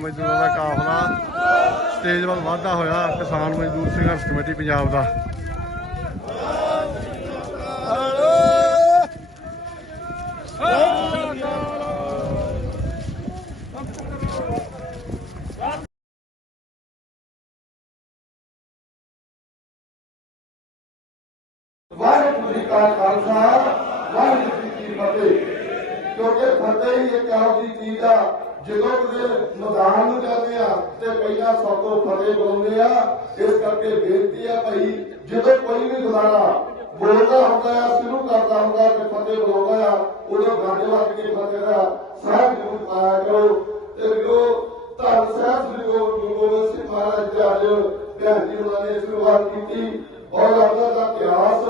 ਮਜ਼ਦੂਰਾਂ ਦਾ ਕਾਫਲਾ। ਸਟੇਜ ਵੱਲ ਵਾਧਾ ਹੋਇਆ ਕਿਸਾਨ ਮਜ਼ਦੂਰ ਸੰਘਰਸ਼ ਕਮੇਟੀ ਪੰਜਾਬ ਦਾ ਵਾਹਿਗੁਰੂ ਜੀ ਕਾ ਖਾਲਸਾ ਵਾਹਿਗੁਰੂ ਜੀ ਕਿਉਂਕਿ ਫਤਿਹ ਹੀ ਇੱਕ ਇਹੋ ਜਿਹੀ ਚੀਜ਼ ਆ, ਜਦੋਂ ਕਿਸੇ ਮੈਦਾਨ ਨੂੰ ਜਾਂਦੇ ਆ ਤੇ ਪਹਿਲਾਂ ਸਭ ਤੋਂ ਫਤਿਹ ਬੁਲਾਉਂਦੇ ਆ, ਇਸ ਕਰਕੇ ਬੇਨਤੀ ਆ ਭਾਈ, ਜਦੋਂ ਕੋਈ ਵੀ ਬੁਲਾਣਾ ਬੋਲਦਾ ਹੁੰਦਾ ਆ, ਸ਼ੁਰੂ ਕਰਦਾ ਹੁੰਦਾ ਤੇ ਫਤਿਹ ਬੁਲਾਉਂਦਾ ਆ ਉਦੋਂ ਗਾਣੇ ਵੱਜ ਕੇ ਫਤਿਹ ਦਾ ਸਾਹਿਬ ਜਰੂਰ ਪਾਇਆ ਕਰੋ। ਤੇ ਵੀਰੋ, ਧੰਨ ਸਾਹਿਬ ਸ੍ਰੀ ਗੁਰੂ ਗੋਬਿੰਦ ਸਿੰਘ ਮਹਾਰਾਜ ਜੀ ਅੱਜ ਭੈਣ ਜੀ ਉਹਨਾਂ ਨੇ ਸ਼ੁਰੂਆਤ ਕੀਤੀ। ਔਰ ਉਹਨਾਂ ਦਾ ਇਤਿਹਾਸ,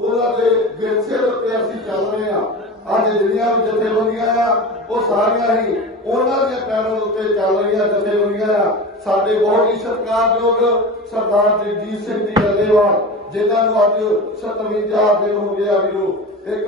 ਉਹਨਾਂ ਦੇ ਵਿਰਸੇ ਉੱਤੇ ਅਸੀਂ ਚੱਲ ਰਹੇ ਹਾਂ ਅੱਜ ਜਿਹੜੀਆਂ ਜਥੇਬੰਦੀਆਂ ਆ, ਉਹ ਸਾਰੀਆਂ ਹੀ ਉਹਨਾਂ ਦੇ ਪੈਰਾਂ ਉੱਤੇ ਚੱਲ ਰਹੀਆਂ ਜਥੇਬੰਦੀਆਂ ਆ। ਸਾਡੇ ਬਹੁਤ ਹੀ ਸਤਿਕਾਰਯੋਗ ਸਰਦਾਰ ਜਗਜੀਤ ਸਿੰਘ ਜੀ ਗੱਲੇਵਾਲ ਜਿਨ੍ਹਾਂ ਨੂੰ ਅੱਜ 57 ਦਿਨ ਹੋ ਗਿਆ ਵੀਰੋ। ਇੱਕ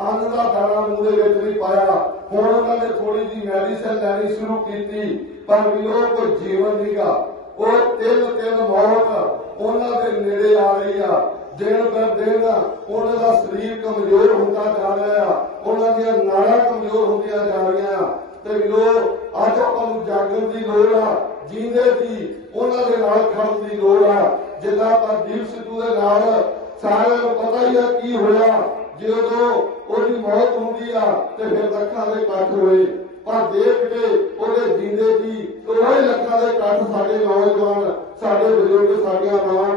ਅੰਨ ਦਾ ਦਾਣਾ ਮੂੰਹ ਦੇ ਵਿੱਚ ਨਹੀਂ ਪਾਇਆ। ਹੁਣ ਉਹਨਾਂ ਨੇ ਥੋੜੀ ਜੀ ਮੈਡੀਸਨ ਲੈਣੀ ਸ਼ੁਰੂ ਕੀਤੀ। ਪਰ ਵੀਰੋ, ਕੋਈ ਜੀਵਨ ਨਹੀਂਗਾ ਉਹ ਤਿੰਨ ਤਿੰਨ ਮੌਤ ਉਹਨਾਂ ਦੇ ਨੇੜੇ ਆ ਰਹੀ ਆ। ਦਿਨ ਪਰ ਦਿਨ ਉਹਨਾਂ ਦਾ ਸਰੀਰ ਕਮਜ਼ੋਰ ਹੁੰਦਾ ਜਾ ਰਿਹਾ ਆ, ਉਹਨਾਂ ਦੀਆਂ ਨਾੜਾਂ ਕਮਜ਼ੋਰ ਹੁੰਦੀਆਂ ਜਾ ਰਹੀਆਂ ਆ। ਤੇ ਵੀਰੋ ਅੱਜ ਆਪਾਂ ਨੂੰ ਜਾਗਣ ਦੀ ਲੋੜ ਆ, ਜੀਂਦੇ ਦੀ ਉਹਨਾਂ ਦੇ ਨਾਲ ਖੜਨ ਦੀ ਲੋੜ ਆ। ਜਿੱਦਾਂ ਪ੍ਰਦੀਪ ਸਿੱਧੂ ਦੇ ਨਾਲ, ਸਾਰਿਆਂ ਨੂੰ ਪਤਾ ਹੀ ਆ ਕੀ ਹੋਇਆ। ਜਦੋਂ ਉਹਦੀ ਮੌਤ ਹੁੰਦੀ ਆ, ਤੇ ਫਿਰ ਲੱਖਾਂ ਦੇ ਇਕੱਠ ਹੋਏ। ਪਰ ਦੇਖ ਕੇ ਉਹਦੇ ਜੀਂਦੇ ਦੀ ਉਹੀ ਲੱਖਾਂ ਦੇ ਇਕੱਠ ਸਾਡੇ ਨੌਜਵਾਨ, ਸਾਡੇ ਬਜ਼ੁਰਗ, ਸਾਡੀਆਂ ਮਾਵਾਂ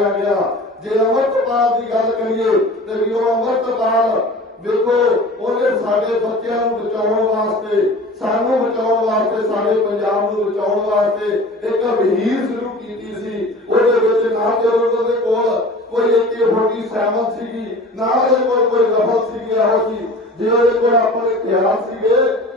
ਨਾਲ ਗਿਆ ਜੇ ਅਮਰਤਪਾਲ ਦੀ ਗੱਲ ਕਰੀਏ, ਤੇ ਵੀ ਉਹ ਅਮਰਤਪਾਲ ਉਹਨੇ ਸਾਡੇ ਬੱਚਿਆਂ ਨੂੰ ਬਚਾਉਣ ਵਾਸਤੇ, ਸਾਨੂੰ ਬਚਾਉਣ ਵਾਸਤੇ, ਸਾਡੇ ਪੰਜਾਬ ਨੂੰ ਬਚਾਉਣ ਵਾਸਤੇ ਇੱਕ ਅਭੀਰ ਸ਼ੁਰੂ ਕੀਤੀ ਸੀ। ਉਹਦੇ ਵਿੱਚ ਨਾ ਜਦੋਂ ਉਹਦੇ ਕੋਲ ਕੋਈ AK47 ਸੀਗੀ, ਨਾ ਉਹਦੇ ਕੋਲ ਕੋਈ ਰਫਲ ਸੀਗੀ ਇਹੋ ਜੀ ਜੇ ਉਹਦੇ ਕੋਲ ਆਪਣੇ ਹਥਿਆਰ ਸੀਗੇ,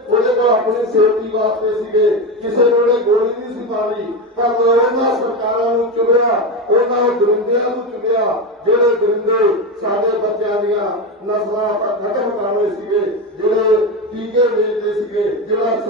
ਉਹਦੇ ਕੋਲ ਆਪਣੀ ਸੇਫਟੀ ਵਾਸਤੇ ਸੀਗੇ, ਕਿਸੇ ਨੂੰ ਉਹਨੇ ਗੋਲੀ ਨਹੀਂ ਸੀ ਮਾਰੀ ਪਰ ਉਹਨਾਂ ਸਰਕਾਰਾਂ ਨੂੰ ਚੁਣਿਆ, ਉਹਨਾਂ ਦਰਿੰਦਿਆਂ ਨੂੰ ਚੁਣਿਆ, ਜਿਹੜੇ ਦਰਿੰਦੇ ਸਾਡੇ ਬੱਚਿਆਂ ਦੀਆਂ ਨਸਲਾਂ ਆਪਾਂ ਖਤਮ ਕਰਨੇ ਸੀਗੇ, ਜਿਹੜੇ ਟੀਕੇ ਵੇਚਦੇ ਸੀਗੇ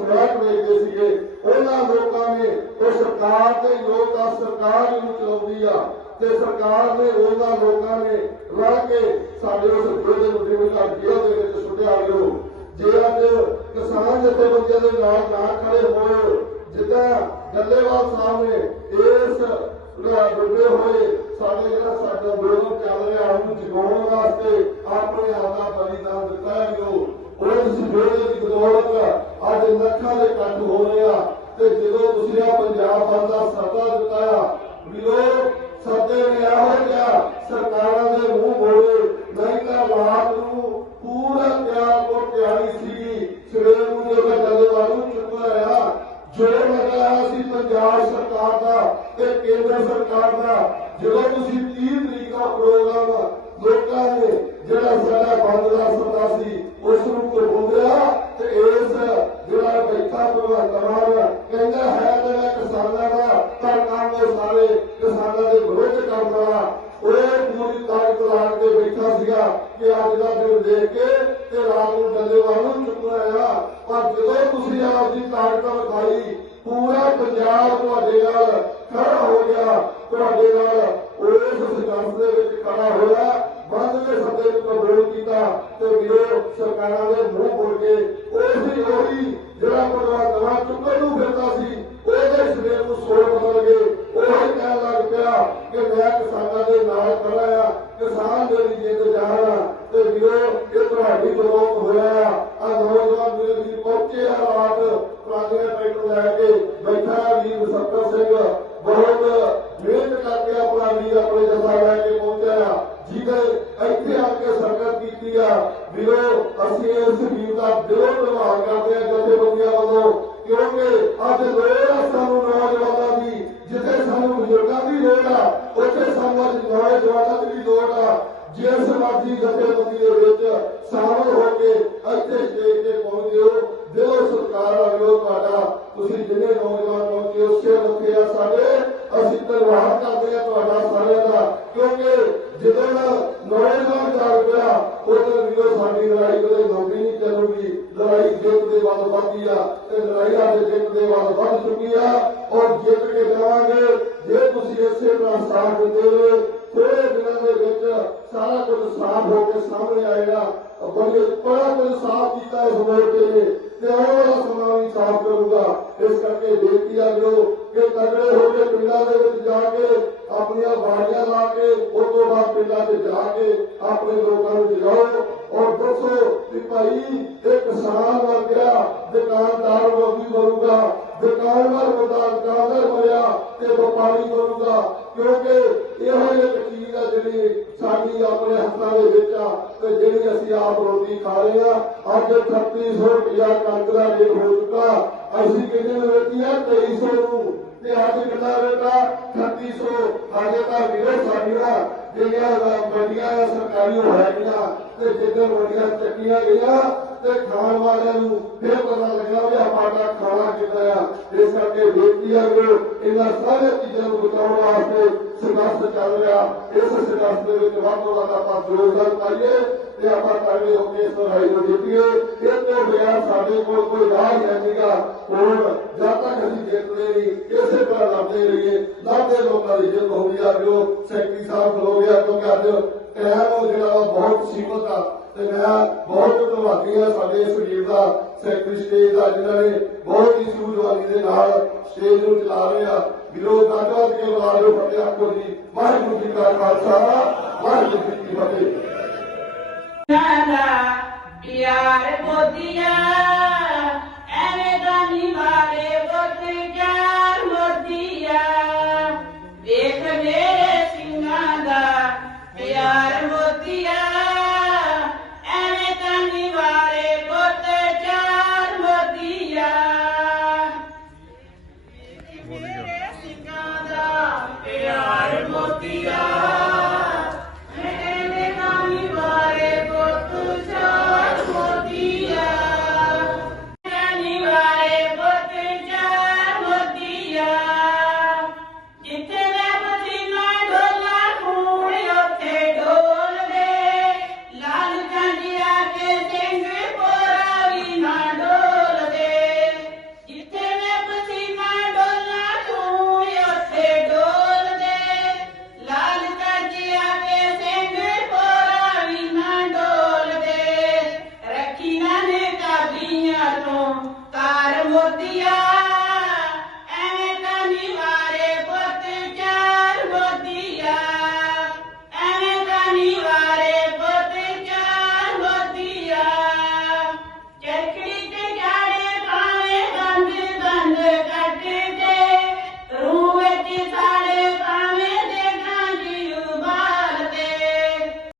ਜਿਹੜਾ ਵੇਚਦੇ ਸੀਗੇ, ਉਹਨਾਂ ਲੋਕਾਂ ਨੇ ਉਹ ਸਰਕਾਰ ਤੇ ਲੋਕ ਆ ਸਰਕਾਰ ਨੂੰ ਚਲਾਉਂਦੀ ਆ ਤੇ ਸਰਕਾਰ ਨੇ ਉਹਨਾਂ ਲੋਕਾਂ ਨੇ ਰਲ ਕੇ ਸਾਡੇ ਉਸ ਵਿਰੋਧ ਨੂੰ ਜਿਵੇਂ ਜੇਲ੍ਹ ਦੇ ਵਿੱਚ ਸੁੱਟਿਆ ਗਿਓ। ਜੇ ਅੱਜ ਕਿਸਾਨ ਜਥੇਬੰਦੀਆਂ ਦੇ ਨਾਲ ਨਾ ਖੜੇ ਹੋਏ, ਜਿੱਦਾਂ ਗੱਲੇਵਾਲ ਸਾਹਿਬ ਨੇ ਇਸ ਡੁੱਬੇ ਹੋਏ, ਸਾਡੇ ਜਿਹੜਾ ਸਾਡਾ ਅੰਦੋਲਨ ਚੱਲ ਰਿਹਾ, ਉਹਨੂੰ ਜਗਾਉਣ ਵਾਸਤੇ ਆਪਣੇ ਆਪ ਦਾ ਬਲੀਦਾਨ ਦਿੱਤਾ ਹੈ ਜੋ ਉਸ ਜੋੜੇ ਦੀ ਬਦੌਲਤ ਅੱਜ ਲੱਖਾਂ ਦੇ ਇਕੱਠ ਹੋ ਰਹੇ ਆ ਤੇ ਜਦੋਂ ਤੁਸੀਂ ਆ ਪੰਜਾਬ ਬੰਦ ਦਾ ਸੱਦਾ ਦਿੱਤਾ ਆ ਸੱਦੇ ਨੇ ਇਹੋ ਜਿਹਾ ਸਰਕਾਰਾਂ ਦੇ ਮੂੰਹ ਬੋਲੇ, ਨਹੀਂ ਤਾਂ ਰਾਤ ਨੂੰ ਪੂਰਾ ਤਿਆਰ ਕੋ ਤਿਆਰੀ ਸੀ, ਸਵੇਰ ਨੂੰ ਜਦੋਂ ਗੱਲੇਵਾਲ ਨੂੰ ਚੁੱਕਿਆ ਆ ਜੋ ਲਗਾਇਆ ਸੀ ਪੰਜਾਬ ਸਰਕਾਰ ਦਾ ਤੇ ਕੇਂਦਰ ਸਰਕਾਰ ਦਾ, ਜਦੋਂ ਤੁਸੀਂ 30 ਤਰੀਕ ਦਾ ਪ੍ਰੋਗਰਾਮ, ਲੋਕਾਂ ਨੇ ਜਿਹੜਾ ਸਾਡਾ ਬੰਦ ਦਾ ਸੱਦਾ ਸੀ ਉਸ ਨੂੰ ਕਰਵਾਉਂਦਿਆ ਤੇ ਇਸ ਜਿਹੜਾ ਬੈਠਾ ਭਗਵੰਤ ਮਾਨ ਕਹਿੰਦਾ ਹੈ ਤੇ ਮੈਂ ਕਿਸਾਨਾਂ ਦਾ ਪਰ ਕੰਮ ਉਹ ਸਾਰੇ ਕਿਸਾਨਾਂ ਦੇ ਵਿਰੋਧ ਕਰਦਾ ਉਹ ਪੂਰੀ ਤਾਕਤ ਲਾ ਕੇ ਬੈਠਾ ਸੀਗਾ ਕਿ ਅੱਜ ਦਾ ਦਿਨ ਦੇਖ ਕੇ ਤੇ ਰਾਤ ਨੂੰ ਡੱਲੇਵਾਲ ਨੂੰ ਚੁੱਕਣਾ ਆ ਪਰ ਜਦੋਂ ਤੁਸੀਂ ਆਪਦੀ ਤਾਕਤ ਵਿਖਾਈ, ਪੂਰਾ ਪੰਜਾਬ ਤੁਹਾਡੇ ਨਾਲ ਖੜਾ ਹੋ ਗਿਆ, ਤੁਹਾਡੇ ਨਾਲ ਉਸ ਸੰਘਰਸ਼ ਦੇ ਵਿੱਚ ਖੜਾ ਹੋਇਆ। ਬੰਦ ਦੇ ਸੱਦੇ ਕਬੂਲ ਕੀਤਾ ਤੇ ਵੀਰੋ, ਸਰਕਾਰਾਂ ਦੇ ਮੂੰਹ ਖੋਲ ਕੇ ਉਹੀ ਉਹੀ ਜਿਹੜਾ ਪਰਵਾਹ ਦਵਾ ਚੁੱਕਣ ਨੂੰ ਫਿਰਦਾ ਸੀ, ਉਹਦੇ ਸਵੇਰ ਨੂੰ ਸੋਚ ਬਦਲ ਗਏ ਉਹੀ ਕਹਿਣ ਲੱਗ ਪਿਆ ਕਿ ਮੈਂ ਕਿਸਾਨਾਂ ਦੇ ਨਾਲ ਖੜਾ ਆ ਕਿਸਾਨ ਮੇਰੀ ਜਿੱਦ ਜਾਣ ਤੇ ਵੀਰੋ, ਇਹ ਤੁਹਾਡੀ ਬਦੌਲਤ ਹੋਇਆ ਆ। ਨੌਜਵਾਨ ਮੇਰੇ ਵੀਰ ਪਹੁੰਚੇ ਆ ਰਾਤ ਪੁਰਾਣੇ ਟਰੈਕਟਰ ਲੈ ਕੇ ਬੈਠਾ ਵੀਰ ਸੱਤਰ ਸਿੰਘ। ਬਹੁਤ ਮਿਹਨਤ ਕਰਕੇ ਆਪਣਾ ਵੀਰ ਆਪਣੇ ਜਥਾ ਲੈ ਕੇ ਮਰਜ਼ੀ ਜਥੇਬੰਦੀ ਦੇ ਵਿੱਚ ਸ਼ਾਮਲ ਹੋ ਕੇ ਇੱਥੇ ਸਟੇਜ ਤੇ ਪਹੁੰਚੇ ਹੋ ਦਿਲੋਂ ਸਤਿਕਾਰ ਵਾਲਿਓ ਤੁਹਾਡਾ। ਤੁਸੀਂ ਜਿਹੜੇ ਨੌਜਵਾਨ ਪਹੁੰਚੇ ਹੋ ਸੇ ਰੱਖੇ ਆ ਸਾਡੇ। ਅਸੀਂ ਧੰਨਵਾਦ ਕਰਦੇ ਆ ਤੁਹਾਡਾ ਸਾਰਿਆਂ ਦਾ, ਕਿਉਂਕਿ ਜਦੋਂ ਨੌਜਵਾਨ ਚੱਲ ਪਿਆ, ਉਦੋਂ ਵੀਰੋ ਸਾਡੀ ਲੜਾਈ ਕਦੇ ਲੰਬੀ ਨਹੀਂ ਚੱਲੂਗੀ। ਲੜਾਈ ਜਿੱਤ ਦੇ ਵੱਲ ਵੱਧਦੀ ਆ ਤੇ ਲੜਾਈ ਅੱਜ ਜਿੱਤ ਦੇ ਵੱਲ ਵੱਧ ਚੁੱਕੀ ਆ। ਔਰ ਜਿੱਤ ਕੇ ਜਾਵਾਂਗੇ। ਜੇ ਤੁਸੀਂ ਇਸੇ ਤਰ੍ਹਾਂ ਸਾਥ ਦਿੰਦੇ ਹੋ ਥੋੜੇ ਦਿਨਾਂ ਦੇ ਵਿੱਚ ਸਾਰਾ ਕੁਝ ਸਾਫ਼ ਹੋ ਕੇ ਸਾਹਮਣੇ ਆਏਗਾ। ਬੜੇ ਬੜਾ ਕੁਝ ਸਾਫ਼ ਕੀਤਾ ਇਸ ਮੋਰਚੇ ਨੇ ਤੇ ਆਉਣ ਵਾਲਾ ਸਮਾਂ ਵੀ ਸਾਫ਼ ਕਰੂਗਾ। ਇਸ ਕਰਕੇ ਬੇਨਤੀ ਆ ਜੋ ਕਿ ਤਗੜੇ ਹੋ ਕੇ ਪਿੰਡਾਂ ਦੇ ਵਿੱਚ ਜਾ ਕੇ, ਆਪਣੀਆਂ ਬਾੜੀਆਂ ਲਾ ਕੇ, ਉਸ ਤੋਂ ਬਾਅਦ ਪਿੰਡਾਂ 'ਚ ਜਾ ਕੇ ਆਪਣੇ ਲੋਕਾਂ ਨੂੰ ਜਗਾਓ ਔਰ ਦੱਸੋ ਕਿ ਭਾਈ ਇਹ ਕਿਸਾਨ ਮਰ ਗਿਆ ਦੁਕਾਨਦਾਰ ਵੀ ਮਰੂਗਾ ਦੁਕਾਨਦਾਰ ਦੁਕਾਨਦਾਰ ਮਰਿਆ ਤੇ ਵਪਾਰੀ ਮਰੂਗਾ ਕਿਉਂਕਿ ਇਹੋ ਜਿਹੀ ਚੀਜ਼ ਆ ਜਿਹੜੀ ਸਾਡੀ ਆਪਣੇ ਹੱਥਾਂ ਦੇ ਵਿੱਚ ਆ ਤੇ ਜਿਹੜੀ ਅਸੀਂ ਆਪ ਰੋਟੀ ਖਾ ਰਹੇ ਆ, ਅੱਜ 3600 ਰੁਪਇਆ ਕਣਕ ਦਾ ਰੇਟ ਹੋ ਚੁੱਕਾ। ਅਸੀਂ ਕਿੰਨੇ ਨੂੰ ਵੇਚੀ ਆ? 2300 ਨੂੰ। ਤੇ ਅੱਜ ਕਿੰਨਾ ਰੇਟ ਆ? 3600 ਅਜੇ ਤਾਂ ਵੀਰੋ ਸਾਡੀਆਂ ਜਿਹੜੀਆਂ ਮੰਡੀਆਂ ਸਰਕਾਰੀ ਹੋ ਹੈਗੀਆਂ। ਤੇ ਜਿੱਦਾਂ ਮੰਡੀਆਂ ਚੱਕੀਆਂ ਗਈਆਂ, ਤੇ ਖਾਣ ਵਾਲਿਆਂ ਨੂੰ ਫਿਰ ਪਤਾ ਲੱਗਿਆ ਵੀ ਆਪਾਂ ਖਾਣਾ ਕਿੱਦਾਂ ਆ ਇਸ ਕਰਕੇ ਬੇਨਤੀ ਆ ਕਿ ਇਹਨਾਂ ਸਾਰੇ ਚੀਜ਼ਾਂ ਨੂੰ ਬਚਾਉਣ ਵਾਸਤੇ ਸੰਘਰਸ਼ ਚੱਲ ਰਿਹਾ। ਇਸ ਸੰਘਰਸ਼ ਦੇ ਵਿੱਚ ਵੱਧ ਤੋਂ ਵੱਧ ਆਪਾਂ ਯੋਗਦਾਨ ਪਾਈਏ ਤੇ ਆਪਾਂ ਤਗੜੇ ਹੋ ਕੇ ਇਸ ਲੜਾਈ ਨੂੰ ਜਿੱਤੀਏ ਇਹ ਤੋਂ ਬਗੈਰ ਸਾਡੇ ਕੋਲ ਕੋਈ ਰਾਹ ਨਹੀਂ ਨਹੀਂਗਾ ਹੁਣ ਜਦ ਤੱਕ ਅਸੀਂ ਜਿੱਤਦੇ ਨਹੀਂ ਇਸੇ ਤਰ੍ਹਾਂ ਲੜਦੇ ਰਹੀਏ। ਲੜਦੇ ਲੋਕਾਂ ਦੀ ਜਿੱਤ ਹੁੰਦੀ ਆ ਜੋ ਸੈਕਟਰੀ ਸਾਹਿਬ ਖਲੋ ਗਿਆ ਕਿਉਂਕਿ ਅੱਜ ਟਾਈਮ ਜਿਹੜਾ ਬਹੁਤ ਸੀਮਤ ਆ। ਤੇ ਮੈਂ ਬਹੁਤ ਧੰਨਵਾਦੀ ਆ ਸਾਡੇ ਇਸ ਦਾ। ਸੈਕਟਰੀ ਸਟੇਜ ਦਾ ਜਿਨ੍ਹਾਂ ਨੇ ਬਹੁਤ ਹੀ ਸੂਝਵਾਨੀ ਦੇ ਨਾਲ ਸਟੇਜ ਨੂੰ ਚਲਾ ਰਹੇ ਆ ਵੀਰੋ ਧੰਨਵਾਦ ਕੇ ਬੁਲਾ ਲਓ ਫਤਿਹ ਆਖੋ ਜੀ ਵਾਹਿਗੁਰੂ ਜੀ ਕਾ ਖਾਲਸਾ, ਵਾਹਿਗੁਰੂ ਜੀ ਕੀ ਫਤਿਹ। ਸਾਡਾ ਪਿਆਰ ਮੋਦੀਆ ਐਵੇਂ ਦਾ ਨਿਵਾਰੇ ਬੁੱਤ